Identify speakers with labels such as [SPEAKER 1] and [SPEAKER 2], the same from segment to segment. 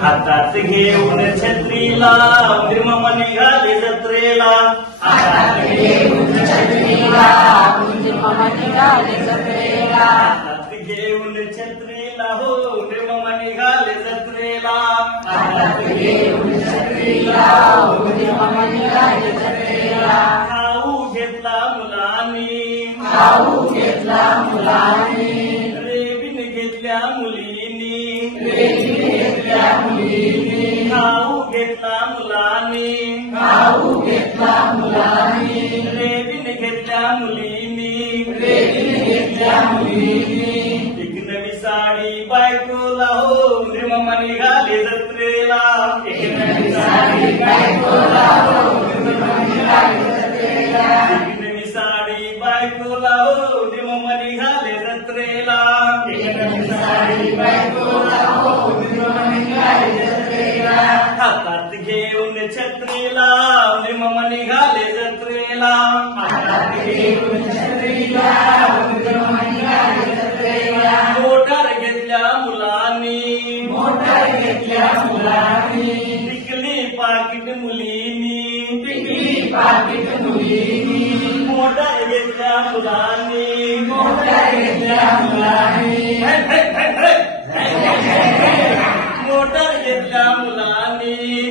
[SPEAKER 1] हातात घेऊन छत्रीला निर्मम निघाले जत्रेला हातात हातात घेऊन छत्रीला हो निर्मम निघाले जत्रेला खाऊ घेतला मुलांनी रेबीन घेतल्या मुलींनी एक नवी साडी बायकोला हो निर्मम निघाले जत्रेला एक नवी साडी एक नवी साडी बायकोला हो निर्मम निघाले जत्रेला हातात घेऊन छत्रीला निर्मम निघाले जत्रेला मोटार घेतल्या मुलांनी टिकली पाकिट मुलींनी मोटार घेतल्या मुलांनी हे, हे, हे, हे. मोटार घेतल्या मुलांनी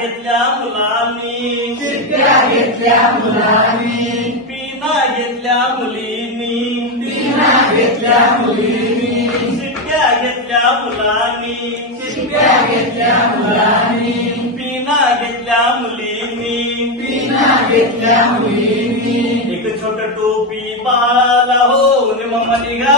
[SPEAKER 1] घेतल्या मुलांनी शिट्ट्या घेतल्या मुलांनी पिना घेतल्या मुलींनी पिना घेतल्या मुलींनी घेतल्या मुलांनी घेतल्या मुलांनी पिना घेतल्या मुलींनी पिना घेतल्या मुलींनी एक छोट टोपी पाला हो मम्मा निघा